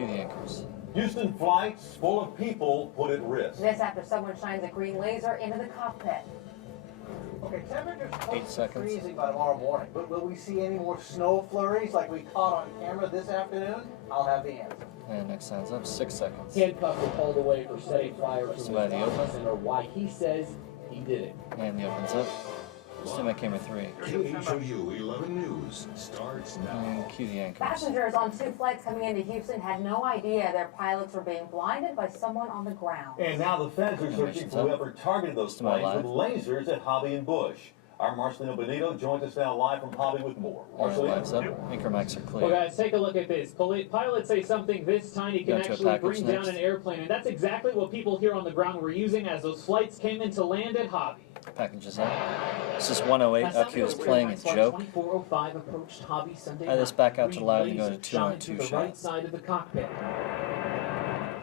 Cue the anchors. Houston flights full of people put at risk. This after someone shines a green laser into the cockpit. Okay, temperatures 8 close to seconds. freezing by tomorrow morning, but will we see any more snow flurries like we caught on camera this afternoon? I'll have the answer. And next sounds up. 6 seconds. Handcuffed and hauled away for setting fire to his Somebody open. office center. Why he says he did it. And the opens up. Stand by camera 3. KHOU 11 News starts now. And cue the anchors. Passengers on 2 flights coming into Houston had no idea their pilots were being blinded by someone on the ground. And now the feds are searching for whoever targeted those Still alive. planes with lasers at Hobby and Bush. Our Marcelino Benito joins us now live from Hobby with more. And Marcelino. lives up. Anchor mics are clear. Well, guys, take a look at this. Pilots say something this tiny can Got to a actually package bring down next. an airplane, and that's exactly what people here on the ground were using as those flights came in to land at Hobby. Packages up. This is 108. Q is playing a joke. 2405 approached Hobby Sunday Add this night. back out to Green live and go laser to shot into 202 the right shots. side of the cockpit.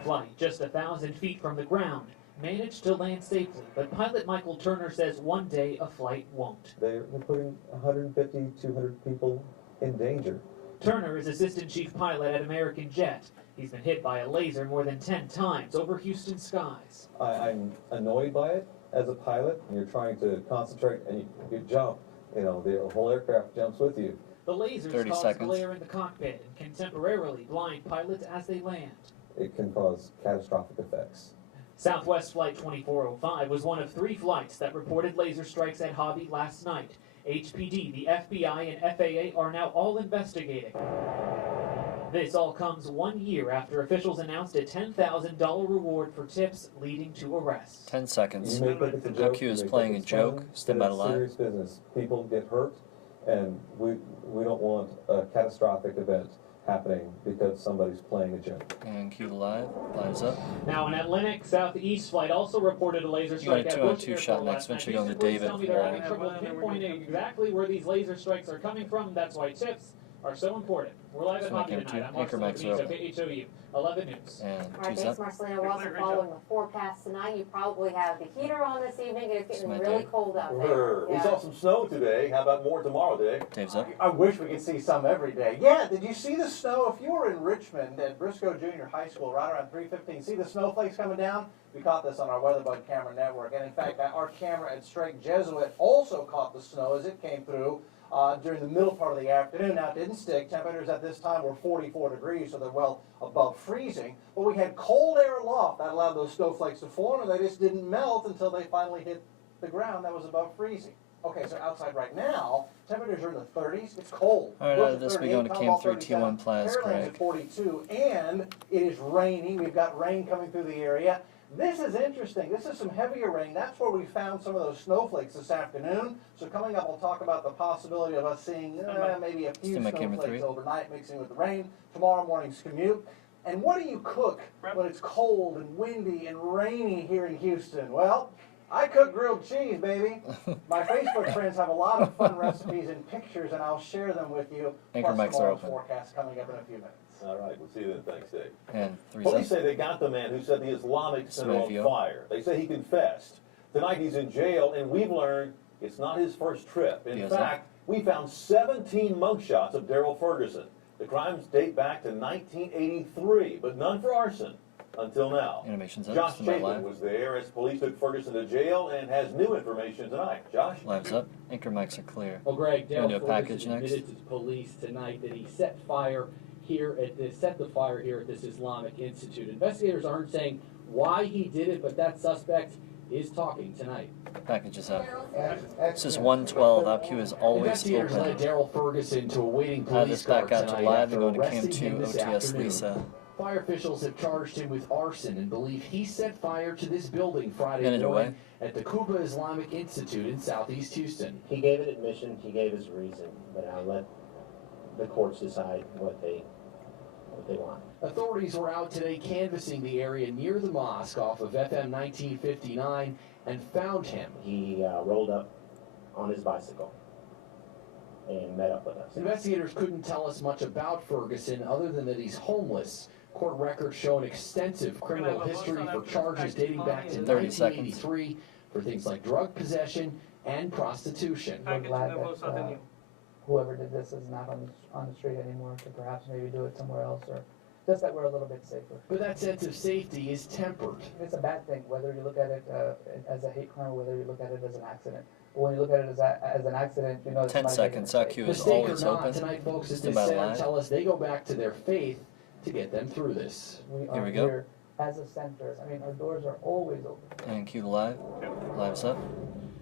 Flying just 1,000 feet from the ground, managed to land safely, but pilot Michael Turner says one day a flight won't. They're putting 150, 200 people in danger. Turner is assistant chief pilot at American Jet. He's been hit by a laser more than 10 times over Houston skies. I'm annoyed by it as a pilot. You're trying to concentrate and you jump. You know, the whole aircraft jumps with you. The lasers 30 cause seconds. glare in the cockpit and can temporarily blind pilots as they land. It can cause catastrophic effects. Southwest Flight 2405 was one of 3 flights that reported laser strikes at Hobby last night. HPD, the FBI, and FAA are now all investigating. This all comes 1 year after officials announced a $10,000 reward for tips leading to arrests. 10 seconds. You may think it's a joke. Q is you may playing think a it's joke. fun, Stand but by it's live. serious business. People get hurt, and we don't want a catastrophic event happening because somebody's playing a joke. And cue the live. Lives up. Now, an Atlantic Southeast flight also reported a laser You got a strike at 202 Bush shot Airport next. last night. Eventually going to Houston police David tell me they're having Wall. trouble pinpointing exactly where these laser strikes are coming from. That's why tips are so important. We're live at So Hobby camera tonight. two. I'm Anchor Marcelo mics are Benito, KHOU 11 News. And All right, two's thanks, up. Marcelino. We're also following the forecast tonight. You probably have the heater on this evening. It's getting my really day. cold out there. We saw some snow today. How about more tomorrow, Dave? Dave's up. I wish we could see some every day. Yeah, did you see the snow? If you were in Richmond at Briscoe Junior High School right around 3:15, see the snowflakes coming down? We caught this on our WeatherBug camera network. And in fact, our camera at Strake Jesuit also caught the snow as it came through during the middle part of the afternoon. Now, it didn't stick. Temperatures at this time were 44 degrees, so they're well above freezing. But we had cold air aloft that allowed those snowflakes to form, and they just didn't melt until they finally hit the ground that was above freezing. Okay, so outside right now, temperatures are in the 30s. It's cold. All right, Look out of at this, we 38, go to Tomball Cam 3 37, T1 Plaz, Pearland's Greg. at 42, and it is raining. We've got rain coming through the area. This is interesting. This is some heavier rain. That's where we found some of those snowflakes this afternoon. So coming up, we'll talk about the possibility of us seeing maybe a few Stand by camera snowflakes 3. overnight mixing with the rain. Tomorrow morning's commute. And what do you cook when it's cold and windy and rainy here in Houston? Well, I cook grilled cheese, baby. My Facebook friends have a lot of fun recipes and pictures, and I'll share them with you. Anchor Plus mics are tomorrow's open. forecast coming up in a few minutes. All right, we'll see you then. Thanks, Dave. And 3's Police up. say they got the man who set the Islamic Center on Smithville. fire. They say he confessed. Tonight he's in jail, and we've learned it's not his first trip. In Yes, fact, we found 17 mugshots of Daryl Ferguson. The crimes date back to 1983, but none for arson until now. Animation's up. Josh Stand by Chapin live. was there as police took Ferguson to jail and has new information tonight. Josh? Live's up. Anchor mics are clear. Well, Greg, You wanna Daryl do a package Ferguson next? admitted to police tonight that he set the fire here at this Islamic Institute. Investigators aren't saying why he did it, but that suspect is talking tonight. Package is up. This is 112. Q is always Investigators led open. Daryl Ferguson to a waiting Add police this back car out to tonight live after and go to Cam arresting 2 him this OTS afternoon. Lisa. Fire officials have charged him with arson and believe he set fire to this building Friday Minute morning away. at the Kuba Islamic Institute in southeast Houston. He gave an admission, he gave his reason, but I'll let the courts decide what they want. Authorities were out today canvassing the area near the mosque off of FM 1959 and found him. He rolled up on his bicycle and met up with us. Investigators couldn't tell us much about Ferguson other than that he's homeless. Court records show an extensive criminal history for charges dating back to 30 seconds. 1983 for things like drug possession and prostitution. We're glad that whoever did this is not on the street anymore, to perhaps maybe do it somewhere else or just that we're a little bit safer. But that sense of safety is tempered. It's a bad thing, whether you look at it as a hate crime or whether you look at it as an accident. But when you look at it as an accident, you know that 10 somebody made a seconds. mistake. That queue is Mistake or always not, open. tonight, folks, at Stand this by center live. tell us they go back to their faith to get them through this. We Here are we go. here as a center. I mean, our doors are always open. And cue live. Live's up.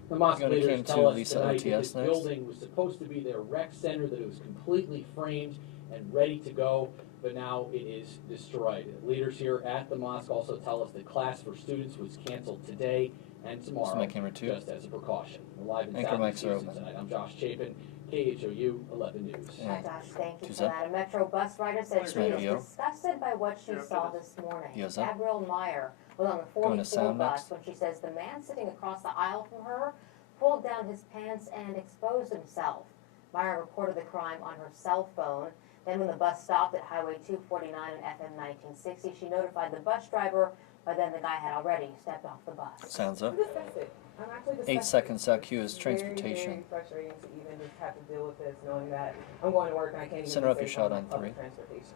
The mosque Go to leaders Cam tell 2, us Lisa tonight OTS that this next. building was supposed to be their rec center, that it was completely framed and ready to go, but now it is destroyed. Leaders here at the mosque also tell us that class for students was canceled today and tomorrow, my camera 2. just as a precaution. We're live in Anchor Southeast mics are Houston open. tonight. I'm Josh Chapin, KHOU 11 News. Hi, Josh, thank you Who's for up? that. A Metro bus rider said she my is video. disgusted by what she saw this morning. Yo's up. Gabrielle Meyer was on the Going to 44 sound bus next. when she says the man sitting across the aisle from her pulled down his pants and exposed himself. Meyer reported the crime on her cell phone. Then when the bus stopped at Highway 249 and FM 1960, she notified the bus driver, but then the guy had already stepped off the bus. Sounds up. I'm disgusted. I'm actually disgusted. 8 seconds. That queue is It's transportation. Very, very frustrating to even just have to deal with this, knowing that I'm going to work and I can't even Center up be your safe shot on on public 3. transportation.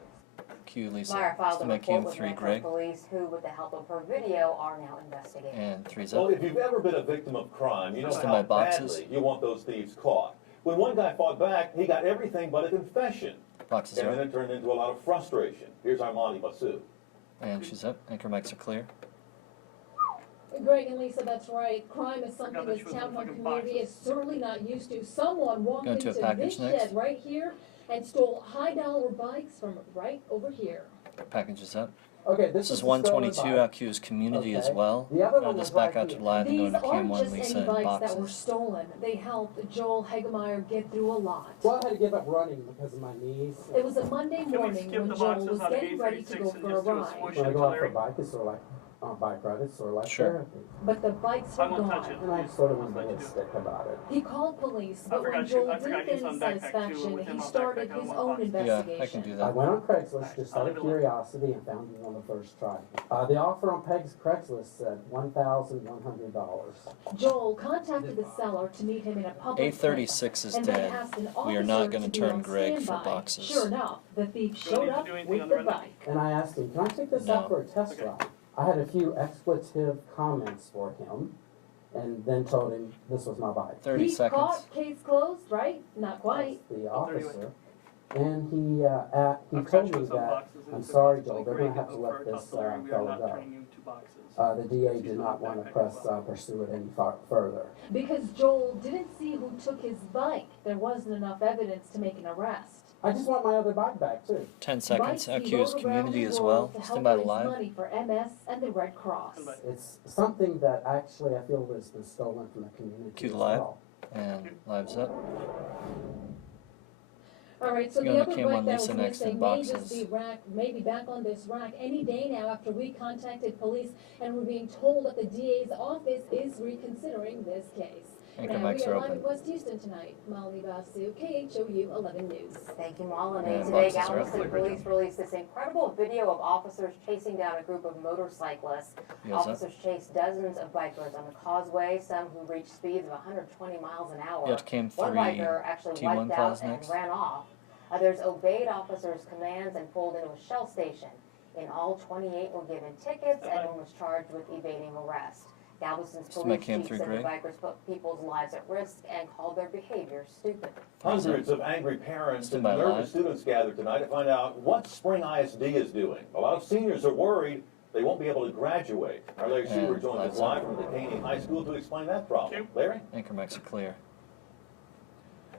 Cue Lisa. Meyer filed a Stomach cam report with 3, Metro Greg. Police, who, with the help of her video, are now investigating. And 3's Well, up. if you've ever been a victim of crime, you know Just in how my boxes. badly you want those thieves caught. When one guy fought back, he got everything but a confession. Boxes And are then up. it turned into a lot of frustration. Here's Armani Basu. And she's up. Anchor mics are clear. Greg and Lisa, that's right. Crime is something this town home community is certainly not used to. Someone walked Going to into a package this next. shed right here and stole high-dollar bikes from right over here. Package is up. Okay, This is the stolen 122. bike. Our queue is community as Okay. well. The other Now one this was back right out to here. live and going These to Cam aren't 1, just Lisa, any and bikes that were boxes. stolen. They helped Joel Hegemeyer get through a lot. Well, I had to give up running because of my knees. It was a Monday morning when Joel was getting ready to go for a ride. When I go out for a bike, it's sort of like on a bike ride, it's sort of like Sure. therapy. But the bikes were gone. And I sort of unrealistic about it. He called police, but when Joel didn't get any satisfaction, he started his own Yeah, investigation. I can do I that. went on Craigslist just out of curiosity and found it on the first try. The offer on Peg's Craigslist said $1,100. Joel contacted the seller to meet him in a public place. 836 is And then dead. asked an We are officer not going to be turn on Greg for standby. boxes. Sure enough, the thief showed up with the bike. And I asked him, can I take this No. out for a test ride? I had a few expletive comments for him and then told him this was my bike. 30 Thief seconds. caught, case closed, right? Not quite. The officer. And he told me that, I'm sorry, Joel, they're going to have to let this fellow go. The DA did not want to pursue it any further. Because Joel didn't see who took his bike. There wasn't enough evidence to make an arrest. I just want my other bike back, too. 10 seconds. Bikes Our he queue is rode around community the as world well. to Stand help by raise live. money for MS and the Red Cross. It's something that actually I feel has been stolen from the community Cue as live. well. And live's up. All right, so Going the to other Cam bike on that Lisa was next missing in may just boxes. be back on this rack any day now after we contacted police and we're being told that the DA's office is reconsidering this case. Anchor Now, we mics are are live in open. West Houston tonight. Molly Basu, KHOU 11 News. Thank you, Molly. And Today, boxes are Galveston up. police released this incredible video of officers chasing down a group of motorcyclists. Yo's up. Officers chased dozens of bikers on the causeway, some who reached speeds of 120 miles an hour. You have Cam One 3. biker actually T1 wiped out class and next. ran off. Others obeyed officers' commands and pulled into a shell station. In all, 28 were given tickets and one was charged with evading arrest. Galveston's Just police make Cam chief 3 said the Greg. bikers put people's lives at risk and called their behavior stupid. Hundreds of angry parents Stand and by nervous live. students gathered tonight to find out what Spring ISD is doing. A lot of seniors are worried they won't be able to graduate. Our Larry And Schubert joins us lights live from Dekaney High School to explain that problem. Larry? Anchor mics are clear.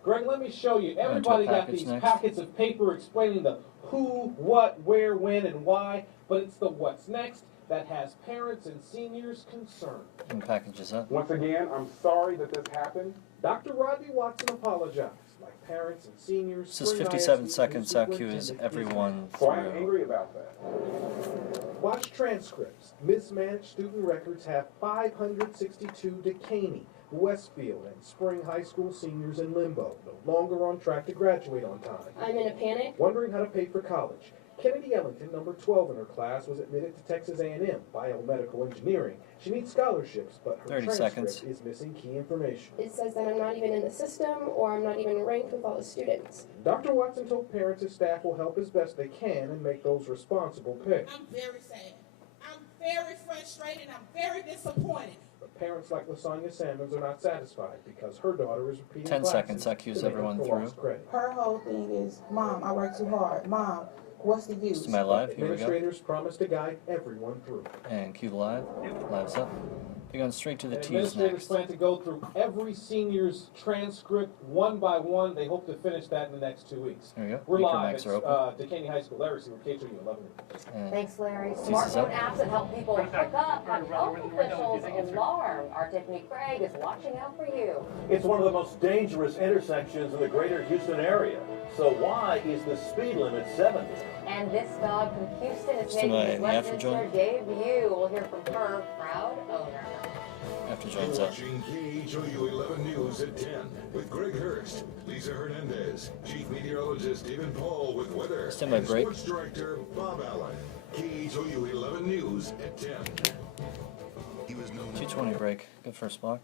Greg, let me show you. to a Everybody got package these next. packets of paper explaining the who, what, where, when, and why, but it's the what's next that has parents and seniors concerned. And package is up. Once again, I'm sorry that this happened. Dr. Rodney Watson apologized, like parents and seniors. This is Spring 57 ISD seconds. Our queue is superintendent everyone So I'm through. angry about that. Watch transcripts. Mismanaged student records have 562 Dekaney, Westfield, and Spring High School seniors in limbo, no longer on track to graduate on time. I'm in a panic. Wondering how to pay for college. Kennedy Ellington, number 12 in her class, was admitted to Texas A&M biomedical engineering. She needs scholarships, but her 30 transcript seconds. is missing key information. It says that I'm not even in the system or I'm not even ranked with all the students. Dr. Watson told parents his staff will help as best they can and make those responsible pay. I'm very sad. I'm very frustrated. I'm very disappointed. But parents like LaSonia Sammons are not satisfied because her daughter is repeating 10 classes seconds. That cues to make up everyone for through. lost credit. Her whole thing is, Mom, I work too hard. Mom, what's the use? This is my live. Here we go. Administrators promise to guide everyone through. And cue the live. Live's up. We're going straight to the And T's administrators next. plan to go through every senior's transcript one by one. They hope to finish that in the next 2 weeks. There we go. We're Speaker live mics at are open. Decaney High School. Larry Seaver, KTU 11. And Thanks, Larry. Susan's Smartphone up. apps that help people hook up have health officials alarmed. Our Tiffany Craig is watching out for you. It's one of the most dangerous intersections in the greater Houston area. So why is the speed limit 70? And this dog from Houston is Still making his in the after Westminster joint? debut. We'll hear from her proud owner. After You're joins up. watching KHOU 11 News at 10 with Greg Hurst, Lisa Hernandez, Chief Meteorologist Stephen Paul with weather, Stand by and break. Sports Director Bob Allen. KHOU 11 News at 10. He was known 2:20 break. Good first block.